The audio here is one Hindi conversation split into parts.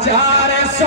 400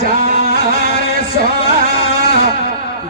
400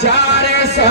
400